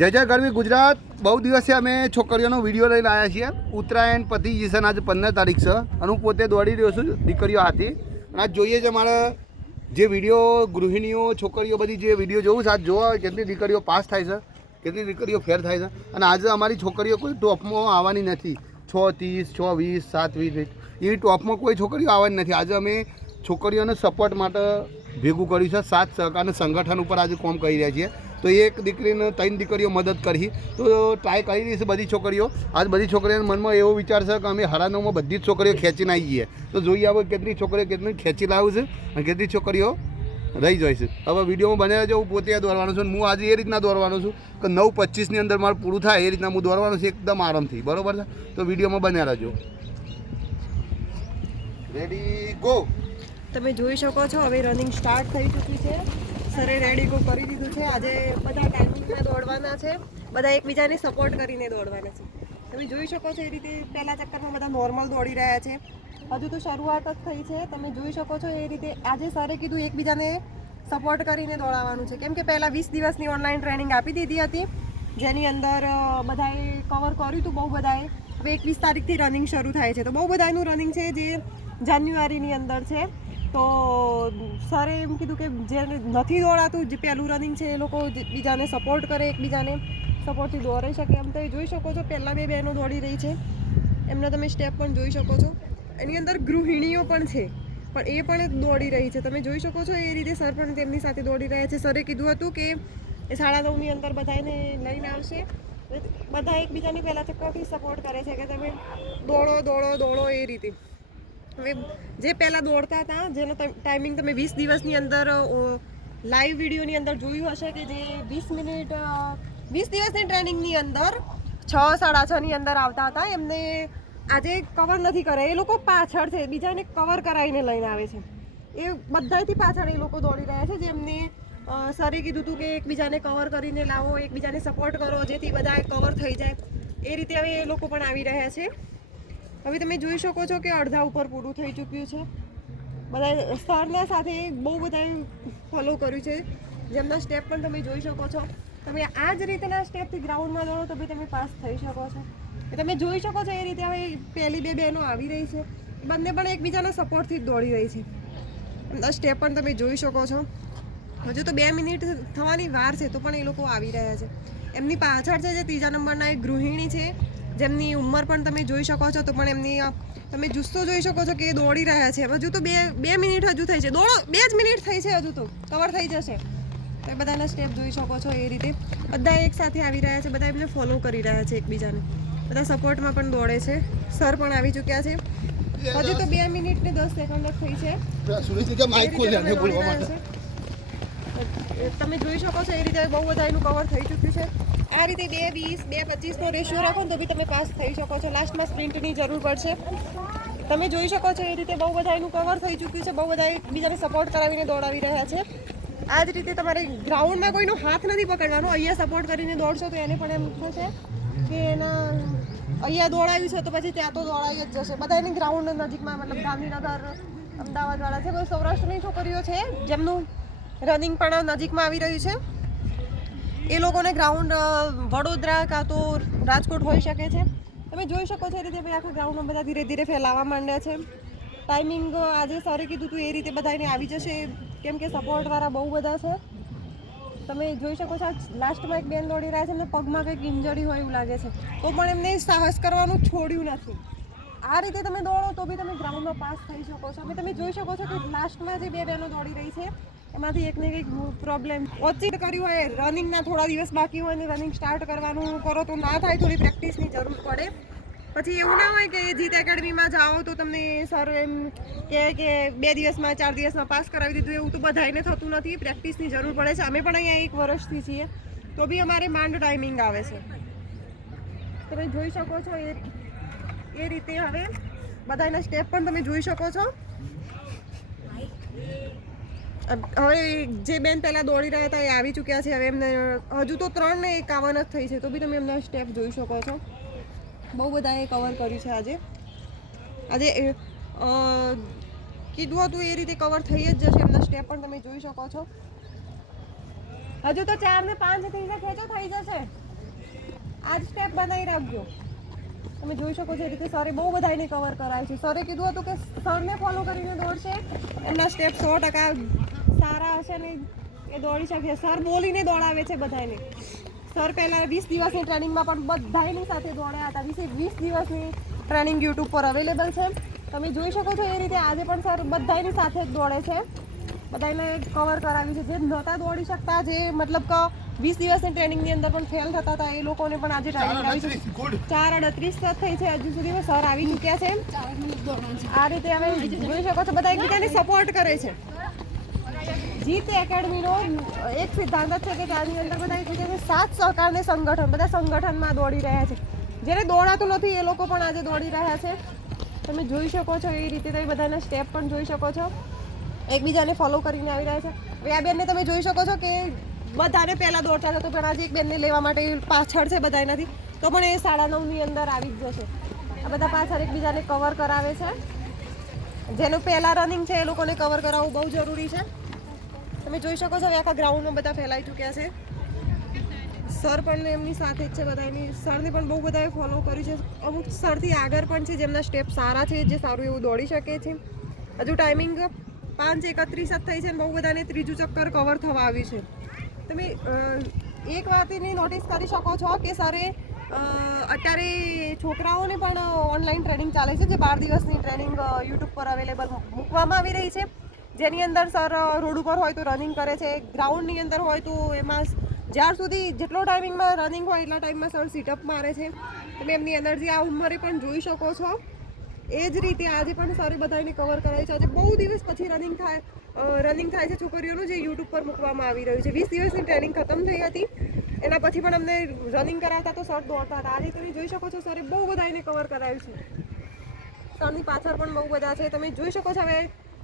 જય જય ગરવી ગુજરાત. બહુ દિવસે અમે છોકરીઓનો વિડીયો લઈને આવ્યા છીએ. ઉત્તરાયણ પતિ જશે આજે 15 તારીખ છે અને હું પોતે દોડી રહ્યો છું દીકરીઓ હાથી. અને આજ જોઈએ છે મારા જે વિડીયો ગૃહિણીઓ છોકરીઓ બધી જે વિડીયો જોવું છે આજ જોવા કેટલી દીકરીઓ પાસ થાય છે, કેટલી દીકરીઓ ફેર થાય છે. અને આજે અમારી છોકરીઓ કોઈ ટોપમાં આવવાની નથી. 6:30, 6:20, 7:20 એવી ટોપમાં કોઈ છોકરીઓ આવવાની નથી. આજે અમે છોકરીઓને સપોર્ટ માટે ભેગું કર્યું છે. સાથ સહકાર અને સંગઠન ઉપર આજે કામ કરી રહ્યા છીએ. તો એક દીકરીને 3 દીકરીઓ મદદ કરી તો ટ્રાય કરી રહી છે બધી છોકરીઓ. આજ બધી છોકરીઓના મનમાં એવો વિચાર છે કે અમે 9:30 બધી જ છોકરીઓ ખેંચીને આવી જઈએ. તો જોઈએ હવે કેટલી છોકરીઓ કેટલી ખેંચી લાવું છે અને કેટલી છોકરીઓ રહી જાય છે. હવે વિડીયોમાં બને રહેજો. હું પોતે દોરવાનો છું. હું આજે એ રીતના દોરવાનો છું કે 9:25ની અંદર મારું પૂરું થાય એ રીતના હું દોરવાનો છું એકદમ આરામથી. બરાબર છે? તો વિડીયોમાં બને રહેજો. Ready go. તમે જોઈ શકો છો હવે રનિંગ સ્ટાર્ટ થઈ ચૂકી છે. સરે રેડી ગો કરી દીધું છે. આજે બધા ટાઈમિંગમાં દોડવાના છે, બધા એકબીજાને સપોર્ટ કરીને દોડવાના છે. તમે જોઈ શકો છો એ રીતે પહેલા ચક્કરમાં બધા નોર્મલ દોડી રહ્યા છે. હજુ તો શરૂઆત જ થઈ છે. તમે જોઈ શકો છો એ રીતે આજે સરે કીધું એકબીજાને સપોર્ટ કરીને દોડાવવાનું છે. કેમ કે પહેલાં 20 દિવસની ઓનલાઈન ટ્રેનિંગ આપી દીધી હતી જેની અંદર બધાએ કવર કર્યું હતું બહુ બધાએ. હવે 21 તારીખથી રનિંગ શરૂ થાય છે. તો બહુ બધાનું રનિંગ છે જે જાન્યુઆરીની અંદર છે. તો સરે એમ કીધું કે જે નથી દોડાતું જે પહેલું રનિંગ છે એ લોકો બીજાને સપોર્ટ કરે, એકબીજાને સપોર્ટથી દોડી શકે. એમ તો એ જોઈ શકો છો પહેલાં 2 બહેનો દોડી રહી છે. એમનો તમે સ્ટેપ પણ જોઈ શકો છો. એની અંદર ગૃહિણીઓ પણ છે પણ એ પણ દોડી રહી છે. તમે જોઈ શકો છો એ રીતે સર પણ તેમની સાથે દોડી રહ્યા છે. સરે કીધું હતું કે એ 9:30ની અંદર બધાને લઈને આવશે. બધા એકબીજાની પહેલાં ચક્કરથી સપોર્ટ કરે છે કે તમે દોડો દોડો દોડો એ રીતે. હવે જે પહેલાં દોડતા હતા જેનો ટાઈમિંગ તમે 20 દિવસની અંદર લાઈવ વિડીયોની અંદર જોયું હશે કે જે 20 દિવસની ટ્રેનિંગની અંદર 6-6:30ની અંદર આવતા હતા એમને આજે કવર નથી કરે. એ લોકો પાછળ છે, બીજાને કવર કરાવીને લઈને આવે છે. એ બધાથી પાછળ એ લોકો દોડી રહ્યા છે. જેમને સરે કીધું હતું કે એકબીજાને કવર કરીને લાવો, એકબીજાને સપોર્ટ કરો જેથી બધા કવર થઈ જાય. એ રીતે હવે એ લોકો પણ આવી રહ્યા છે. હવે તમે જોઈ શકો છો કે અડધા ઉપર પૂરું થઈ ચૂક્યું છે. બધા સરના સાથે બહુ બધાએ ફોલો કર્યું છે જેમના સ્ટેપ પણ તમે જોઈ શકો છો. તમે આ જ રીતના સ્ટેપથી ગ્રાઉન્ડમાં દોડો તો બી તમે પાસ થઈ શકો છો. તમે જોઈ શકો છો એ રીતે હવે પહેલી 2 બહેનો આવી રહી છે. બંને પણ એકબીજાના સપોર્ટથી જ દોડી રહી છે. એમના સ્ટેપ પણ તમે જોઈ શકો છો. હજુ તો 2 મિનિટ થવાની વાર છે તો પણ એ લોકો આવી રહ્યા છે. એમની પાછળ છે જે 3જા નંબરના એક ગૃહિણી છે જેમની ઉંમર પણ તમે જોઈ શકો છો. તો પણ એમની તમે જુસ્સો જોઈ શકો છો કે એ દોડી રહ્યા છે. હજુ તો 2 મિનિટ હજુ થઈ છે. દોડો 2 જ મિનિટ થઈ છે, હજુ તો કવર થઈ જશે. તો એ બધાના સ્ટેપ જોઈ શકો છો એ રીતે બધા એક સાથે આવી રહ્યા છે. બધા એમને ફોલો કરી રહ્યા છે એકબીજાને. બધા સપોર્ટમાં પણ દોડે છે. સર પણ આવી ચૂક્યા છે. હજુ તો 2 મિનિટ ને 10 સેકન્ડ જ થઈ છે. તમે જોઈ શકો છો એ રીતે બહુ બધા એનું કવર થઈ ચૂક્યું છે. આ રીતે 2:20, 2:25નો રેશિયો રાખો ને તો બી તમે પાસ થઈ શકો છો. લાસ્ટમાં સ્પ્રિન્ટની જરૂર પડશે. તમે જોઈ શકો છો એ રીતે બહુ બધા એનું કવર થઈ ચૂક્યું છે. બહુ બધા એકબીજાને સપોર્ટ કરાવીને દોડાવી રહ્યા છે. આ જ રીતે તમારે ગ્રાઉન્ડમાં કોઈનો હાથ નથી પકડવાનો. અહીંયા સપોર્ટ કરીને દોડશો તો એને પણ એમ થશે કે એના અહીંયા દોડાવ્યું છે તો પછી ત્યાં તો દોડાવી જ જશે. બધા એની ગ્રાઉન્ડ નજીકમાં મતલબ ગાંધીનગર, અમદાવાદવાળા છે, કોઈ સૌરાષ્ટ્રની છોકરીઓ છે જેમનું રનિંગ પણ નજીકમાં આવી રહ્યું છે. એ લોકોને ગ્રાઉન્ડ વડોદરા કાં તો રાજકોટ હોઈ શકે છે. તમે જોઈ શકો છો એ રીતે આખા ગ્રાઉન્ડમાં બધા ધીરે ધીરે ફેલાવા માંડ્યા છે. ટાઈમિંગ આજે સરે કીધું હતું એ રીતે બધાને આવી જશે કેમ કે સપોર્ટવાળા બહુ બધા છે. તમે જોઈ શકો છો લાસ્ટમાં એક બેન દોડી રહ્યા છે એમને પગમાં કંઈક ઇન્જરી હોય એવું લાગે છે તો પણ એમને સાહસ કરવાનું છોડ્યું નથી. આ રીતે તમે દોડો તો બી તમે ગ્રાઉન્ડમાં પાસ થઈ શકો છો. તમે જોઈ શકો છો કે લાસ્ટમાં જે 2 બહેનો દોડી રહી છે એમાંથી એકને કંઈક પ્રોબ્લેમ ઓછી કર્યું હોય, રનિંગના થોડા દિવસ બાકી હોય ને રનિંગ સ્ટાર્ટ કરવાનું કરો તો ના થાય. થોડી પ્રેક્ટિસની જરૂર પડે. પછી એવું ના હોય કે જીત એકેડમીમાં જાઓ તો તમને સર એમ કે 2 દિવસમાં 4 દિવસમાં પાસ કરાવી દીધું. એવું તો બધાને થતું નથી. પ્રેક્ટિસની જરૂર પડે છે. અમે પણ અહીંયા 1 વર્ષથી છીએ તો બી અમારે માંડ ટાઈમિંગ આવે છે. તમે જોઈ શકો છો એ રીતે હવે બધાના સ્ટેપ પણ તમે જોઈ શકો છો. હવે જે બેન પહેલાં દોડી રહ્યા હતા એ આવી ચૂક્યા છે. હવે એમને હજુ તો 3 ને 51 જ થઈ છે તો બી તમે એમના સ્ટેપ જોઈ શકો છો. બહુ બધાએ કવર કર્યું છે આજે કીધું હતું એ રીતે કવર થઈ જ જશે. એમના સ્ટેપ પણ તમે જોઈ શકો છો. હજુ તો 4 ને 5 થઈ જશે, ખેંચો થઈ જશે. આજ સ્ટેપ બનાવી રાખજો. તમે જોઈ શકો છો એ રીતે સરે બહુ બધાને કવર કરાય છે. સરે કીધું હતું કે સરને ફોલો કરીને દોડશે, એમના સ્ટેપ 100% સારા હશે ને એ દોડી શકશે. સર બોલીને દોડાવે છે બધાને. સર પહેલાં 20 દિવસની ટ્રેનિંગમાં પણ બધાની સાથે દોડ્યા હતા. 20 દિવસની ટ્રેનિંગ યુટ્યુબ પર અવેલેબલ છે. તમે જોઈ શકો છો એ રીતે આજે પણ સર બધાની સાથે જ દોડે છે. બધાને કવર કરાવી છે. જે નહોતા દોડી શકતા, જે મતલબ કે 20 દિવસની ટ્રેનિંગની અંદર પણ ફેલ થતા હતા, એ લોકોને પણ આજે ટ્રેનિંગ આવી છે. 4:38 થઈ છે હજુ સુધીમાં સર આવી ચૂક્યા છે. આ રીતે હવે જોઈ શકો છો બધા એકબીજાને સપોર્ટ કરે છે. જીત એકેડમીનો એક સિદ્ધાંત જ છે કે ત્યાંની અંદર બધા એકબીજાને સાથ સહકારને સંગઠન, બધા સંગઠનમાં દોડી રહ્યા છે. જેને દોડાતું નથી એ લોકો પણ આજે દોડી રહ્યા છે. તમે જોઈ શકો છો એ રીતે તમે બધાના સ્ટેપ પણ જોઈ શકો છો. એકબીજાને ફોલો કરીને આવી રહ્યા છે. હવે આ બેનને તમે જોઈ શકો છો કે બધાને પહેલાં દોડતા હતા, તો પણ આજે એક બેનને લેવા માટે પાછળ છે બધા એનાથી, તો પણ એ 9:30ની અંદર આવી જ જશે. આ બધા પાછળ એકબીજાને કવર કરાવે છે. જેનું પહેલાં રનિંગ છે એ લોકોને કવર કરાવવું બહુ જરૂરી છે. તમે જોઈ શકો છો હવે આખા ગ્રાઉન્ડમાં બધા ફેલાઈ ચૂક્યા છે. સર પણ એમની સાથે જ છે બધાની. સરને પણ બહુ બધાએ ફોલો કર્યું છે. અમુક સરથી આગળ પણ છે જેમના સ્ટેપ સારા છે, જે સારું એવું દોડી શકે છે. હજુ ટાઈમિંગ 5:31 જ થઈ છે અને બહુ બધાને ત્રીજું ચક્કર કવર થવા આવ્યું છે. તમે એક વાતની નોટિસ કરી શકો છો કે સરે અત્યારે છોકરાઓને પણ ઓનલાઈન ટ્રેનિંગ ચાલે છે, જે 12 દિવસની ટ્રેનિંગ યુટ્યુબ પર અવેલેબલ મૂકવામાં આવી રહી છે. જેની અંદર સર રોડ ઉપર હોય તો રનિંગ કરે છે, ગ્રાઉન્ડની અંદર હોય તો એમાં જ્યાર સુધી જેટલો ટાઈમિંગમાં રનિંગ હોય એટલા ટાઈમમાં સર સીટઅપ મારે છે. તમે એમની એનર્જી આ ઉંમરે પણ જોઈ શકો છો. એ જ રીતે આજે પણ સરે બધાને કવર કરાય છે. આજે બહુ દિવસ પછી રનિંગ થાય છે છોકરીઓનું, જે યુટ્યુબ પર મૂકવામાં આવી રહ્યું છે. 20 દિવસની ટ્રેનિંગ ખતમ થઈ હતી, એના પછી પણ અમને રનિંગ કરાવતા તો સર દોડતા હતા. આજે તમે જોઈ શકો છો સરે બહુ બધાને કવર કરાવ્યું છે. સરની પાછળ પણ બહુ બધા છે. તમે જોઈ શકો છો હવે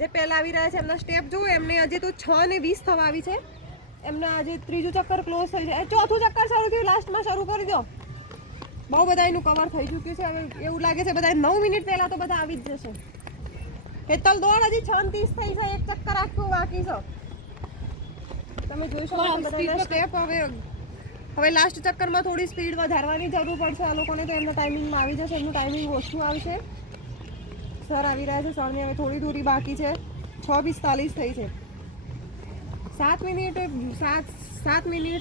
જે પહેલાં આવી રહ્યા છે એમના સ્ટેપ જુઓ. એમને હજી તો 6:20 થવા આવી છે. એમના આજે ત્રીજું ચક્કર ક્લોઝ થઈ જાય, ચોથું ચક્કર શરૂ થયું, લાસ્ટમાં શરૂ કરી દો. બહુ બધા એનું કવર થઈ ચૂક્યું છે. હવે એવું લાગે છે બધા 9 મિનિટ પહેલાં તો બધા આવી જ જશે. હેતલ દોડ, હજી 6:30 થઈ છે, એક ચક્કર આખું બાકી છે. તમે જોઈ શકો છો બધાના સ્ટેપ. હવે લાસ્ટ ચક્કરમાં થોડી સ્પીડ વધારવાની જરૂર પડશે આ લોકોને, તો એમના ટાઈમિંગમાં આવી જશે. એમનું ટાઈમિંગ ઓછું આવશે. સર આવી રહ્યા છે. સરની હવે થોડી દૂરી બાકી છે. 6:45 થઈ છે. 7 મિનિટ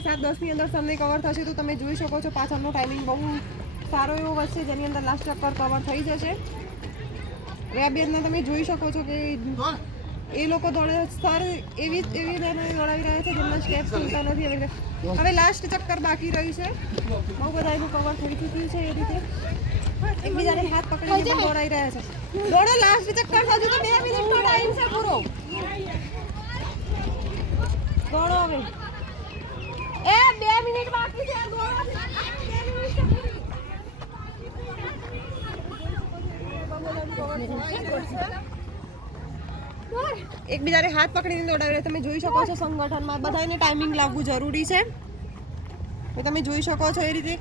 7:10ની અંદર તમને કવર થશે. તો તમે જોઈ શકો છો પાછળનો ટાઈમિંગ બહુ સારો એવો વધશે, જેની અંદર લાસ્ટ ચક્કર કવર થઈ જશે. હવે આ બેનને તમે જોઈ શકો છો કે એ લોકો દોડે. સર એવી બહેનોને દોડાવી રહ્યા છે જેમના સ્ટેપ ચાલતા નથી. હવે લાસ્ટ ચક્કર બાકી રહ્યું છે. બહુ બધા એનું કવર થઈ ચૂક્યું છે. એ રીતે એકબીજાને હાથ પકડીને પણ દોડાઈ રહ્યા છે. દોડો, લાસ્ટ ચક્કર. હજુ તો 2 મિનિટનો ટાઈમ છે પૂરો. દોડો હવે. 2 મિનિટ બાકી છે. દોડો. એકબીજાને હાથ પકડીને દોડાવે. તમે જોઈ શકો છો સંગઠનમાં બધાને ટાઈમિંગ લાગવું જરૂરી છે. તમે જોઈ શકો છો એ રીતે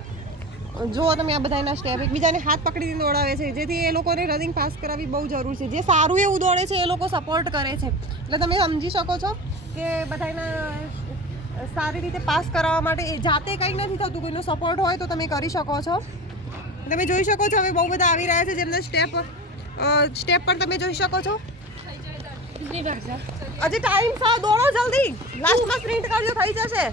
જો તમે આ બધાના સ્ટેપ એકબીજાને હાથ પકડીને દોડાવે છે, જેથી એ લોકોને રનિંગ પાસ કરાવવી બહુ જરૂર છે. જે સારું એવું દોડે છે એ લોકો સપોર્ટ કરે છે. એટલે તમે સમજી શકો છો કે બધાના સારી રીતે પાસ કરાવવા માટે જાતે કંઈ નથી થતું, કોઈનો સપોર્ટ હોય તો તમે કરી શકો છો. તમે જોઈ શકો છો હવે બહુ બધા આવી રહ્યા છે જેમના સ્ટેપ પણ તમે જોઈ શકો છો. હજી ટાઈમ છે, દોડો જલ્દી, લાસ્ટમાં સ્પ્રિન્ટ કરજો, થઈ જશે.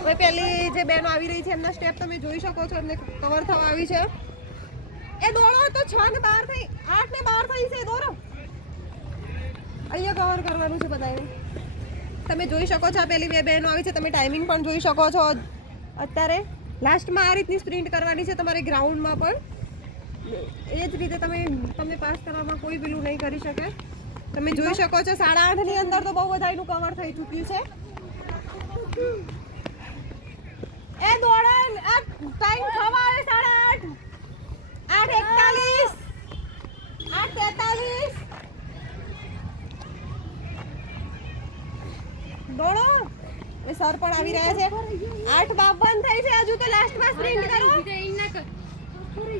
હવે પહેલી જે બેનો આવી રહી છે એમના સ્ટેપ તમે જોઈ શકો છો. એમને કવર થવા આવી છે. એ દોડો તો 6:12 થઈ, 8:12 થઈ છે. દોડો, અહીંયા કવર કરવાનું છે બધાને. તમે જોઈ શકો છો આ પહેલી 2 બહેનો આવી છે. તમે ટાઈમિંગ પણ જોઈ શકો છો. અત્યારે લાસ્ટમાં આ રીતની સ્પ્રિન્ટ કરવાની છે તમારે ગ્રાઉન્ડમાં પણ. એ જ રીતે તમને પાસ કરવામાં કોઈ પેલું નહીં કરી શકે. તમે જોઈ શકો છો 8:30ની અંદર તો બહુ બધા એનું કવર થઈ ચૂક્યું છે. એ દોડો, આ ટાઈમ થવા આવે 8:30, 8:41, 8:43. દોડો. એ સર પણ આવી રહ્યા છે. 8:52 થઈ છે. હજુ તો લાસ્ટમાં સ્પ્રિન્ટ કરો.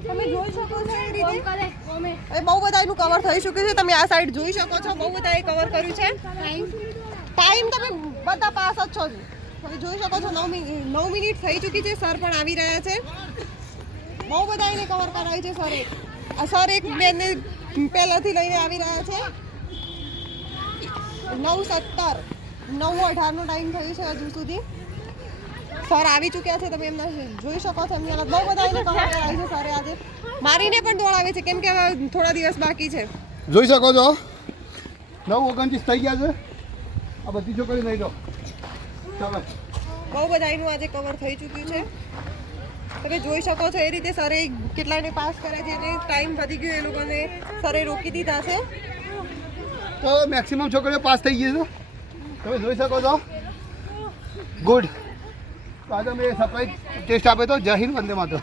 તમે જોઈ શકો છો એ રીતે બહુ બધા એનું કવર થઈ ચૂક્યું છે. તમે આ સાઈડ જોઈ શકો છો બહુ બધા એ કવર કર્યું છે. ટાઈમ તમે બધા પાસ જ છો. તમે જોઈ શકો છો 9 મિનિટ થઈ ચૂકી છે. સર પણ આવી રહ્યા છે. બહુ બધા એને કવર કરાવી છે સરે. સર એક બેનને પહેલાથી લઈને આવી રહ્યા છે. 9:17 9:18 નો ટાઈમ થયો છે હજુ સુધી. સર આવી ચૂક્યા છે. તમે એમના જોઈ શકો છો. એમની હાલત બહુ બધા એને કવર કરાવી છે સરે આજે. મારીને પણ દોડાવે છે કેમ કે હવે થોડા દિવસ બાકી છે. જોઈ શકો છો 9:29 થઈ ગયા છે. આ બધી છોકરી નહીં દો ચાલો. બહુ બધા એનું આજે કવર થઈ ચૂક્યું છે. તમે જોઈ શકો છો એ રીતે સરે કેટલાને પાસ કરે છે. એને ટાઈમ વધી ગયો એ લોકોને સરે રોકી દીધા છે. તો મેક્સિમમ છોકરીઓ પાસ થઈ ગઈ છે. તમે જોઈ શકો છો. ગુડ. તો આજે મેં સરપ્રાઈઝ ટેસ્ટ આપ્યો હતો. જય હિન્દ, વંદે માતરમ.